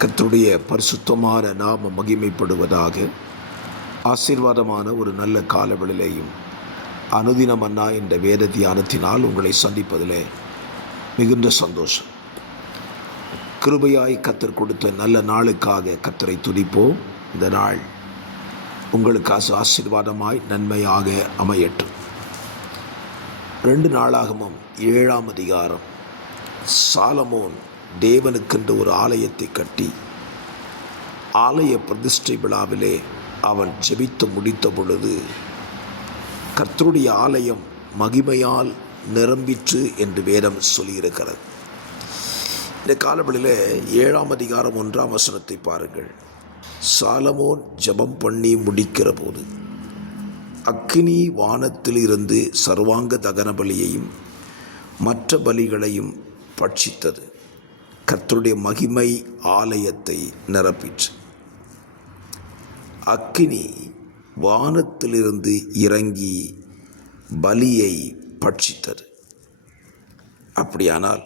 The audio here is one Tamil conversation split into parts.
கர்த்தருடைய பரிசுத்தமான நாம மகிமைப்படுவதாக. ஆசீர்வாதமான ஒரு நல்ல காலவெளியிலேயும் அனுதின மன்னா என்ற வேத தியானத்தினால் உங்களை சந்திப்பதிலே மிகுந்த சந்தோஷம். கிருபையாய் கர்த்தர் கொடுத்த நல்ல நாளுக்காக கர்த்தரை துதிப்போம். இந்த நாள் உங்களுக்கு ஆசீர்வாதமாய் நன்மையாக அமையட்டும். 2 நாளாகமும் 7ஆம் அதிகாரம். சாலமோன் தேவனுக்கென்று ஒரு ஆலயத்தை கட்டி ஆலய பிரதிஷ்டை விழாவிலே அவன் ஜெபித்து முடித்த பொழுது கர்த்தருடைய ஆலயம் மகிமையால் நிரம்பிற்று என்று வேதம் சொல்லியிருக்கிறது. இந்த காலவெளியிலே 7ஆம் அதிகாரம் 1ஆம் வசனத்தை பாருங்கள். சாலமோன் ஜெபம் பண்ணி முடிக்கிற போது அக்கினி வானத்தில் இருந்து சர்வாங்க தகன பலியையும் மற்ற பலிகளையும் பட்சித்தது. கர்த்தருடைய மகிமை ஆலயத்தை நிரப்பிற்று. அக்கினி வானத்திலிருந்து இறங்கி பலியை பட்சித்தது. அப்படியானால்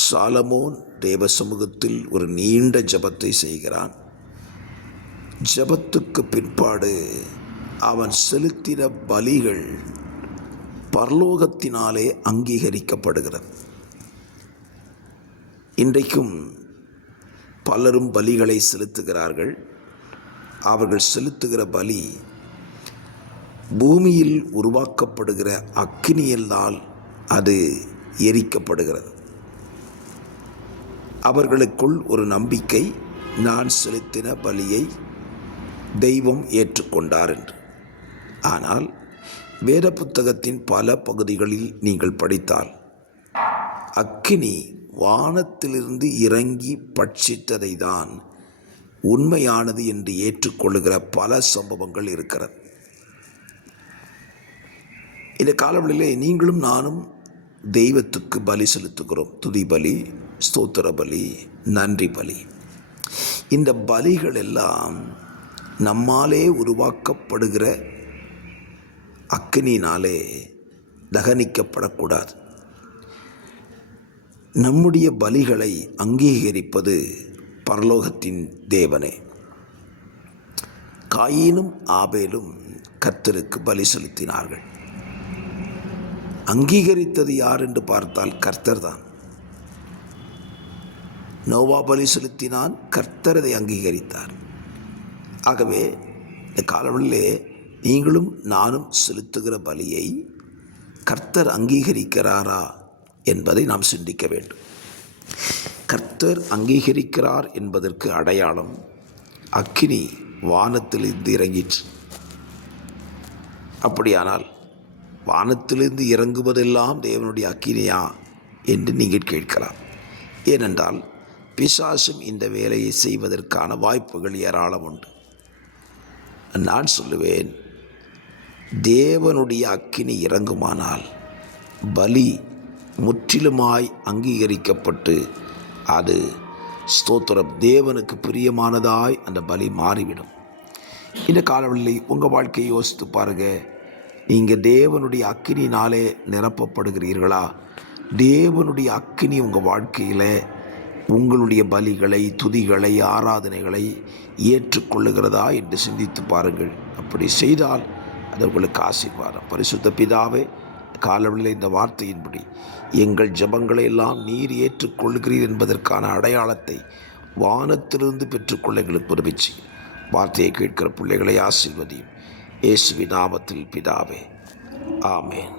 சாலமோன் தேவ சமூகத்தில் ஒரு நீண்ட ஜெபத்தை செய்கிறான். ஜெபத்துக்கு பிற்பாடு அவன் செலுத்தின பலிகள் பரலோகத்தினாலே அங்கீகரிக்கப்படுகிறது. இன்றைக்கும் பலரும் பலிகளை செலுத்துகிறார்கள். அவர்கள் செலுத்துகிற பலி பூமியில் உருவாக்கப்படுகிற அக்கினியினால் அது எரிக்கப்படுகிறது. அவர்களுக்குள் ஒரு நம்பிக்கை, நான் செலுத்தின பலியை தெய்வம் ஏற்றுக்கொண்டார் என்று. ஆனால் வேத புத்தகத்தின் பல பகுதிகளில் நீங்கள் படித்தால் அக்கினி வானத்திலிருந்து இறங்கி பட்சித்ததை தான் உண்மையானது என்று ஏற்றுக்கொள்ளுகிற பல சம்பவங்கள் இருக்கிறது. இந்த காலவெளியிலே நீங்களும் நானும் தெய்வத்துக்கு பலி செலுத்துகிறோம். துதி பலி, ஸ்தோத்திர பலி, நன்றி பலி. இந்த பலிகள் எல்லாம் நம்மாலே உருவாக்கப்படுகிற அக்கினியினாலே தகனிக்கப்படக்கூடாது. நம்முடைய பலிகளை அங்கீகரிப்பது பரலோகத்தின் தேவனே. காயீனும் ஆபேலும் கர்த்தருக்கு பலி செலுத்தினார்கள். அங்கீகரித்தது யார் என்று பார்த்தால் கர்த்தர் தான். நோவா பலி செலுத்தினான், கர்த்தர் அதை அங்கீகரித்தார். ஆகவே இந்த காலவெளியிலே நீங்களும் நானும் செலுத்துகிற பலியை கர்த்தர் அங்கீகரிக்கிறாரா என்பதை நாம் சிந்திக்க வேண்டும். கர்த்தர் அங்கீகரிக்கிறார் என்பதற்கு அடையாளம் அக்கினி வானத்திலிருந்து இறங்கிற்று. அப்படியானால் வானத்திலிருந்து இறங்குவதெல்லாம் தேவனுடைய அக்கினியா என்று நீங்கள் கேட்கலாம். ஏனென்றால் பிசாசும் இந்த வேலையை செய்வதற்கான வாய்ப்புகள் ஏராளம் உண்டு. நான் சொல்லுவேன், தேவனுடைய அக்கினி இறங்குமானால் பலி முற்றிலுமாய் அங்கீகரிக்கப்பட்டு அது ஸ்தோத்திரம் தேவனுக்கு பிரியமானதாய் அந்த பலி மாறிவிடும். இந்த காலவெளியில் உங்கள் வாழ்க்கையை யோசித்து பாருங்கள். நீங்கள் தேவனுடைய அக்கினினாலே நிரப்பப்படுகிறீர்களா? தேவனுடைய அக்கினி உங்கள் வாழ்க்கையில் உங்களுடைய பலிகளை, துதிகளை, ஆராதனைகளை ஏற்றுக்கொள்ளுகிறதா என்று சிந்தித்து பாருங்கள். அப்படி செய்தால் அது உங்களுக்கு ஆசீர்வாதம். பரிசுத்த பிதாவே, காலவெளியில் இந்த வார்த்தையின்படி எங்கள் ஜெபங்களை எல்லாம் நீர் ஏற்றுக்கொள்கிறீர் என்பதற்கான அடையாளத்தை வானத்திலிருந்து பெற்றுக்கொள்ள எங்களுக்கு உதவிச்சு. வார்த்தையை கேட்கிற பிள்ளைகளை ஆசீர்வதியும். இயேசுவின் நாமத்தில் பிதாவே, ஆமென்.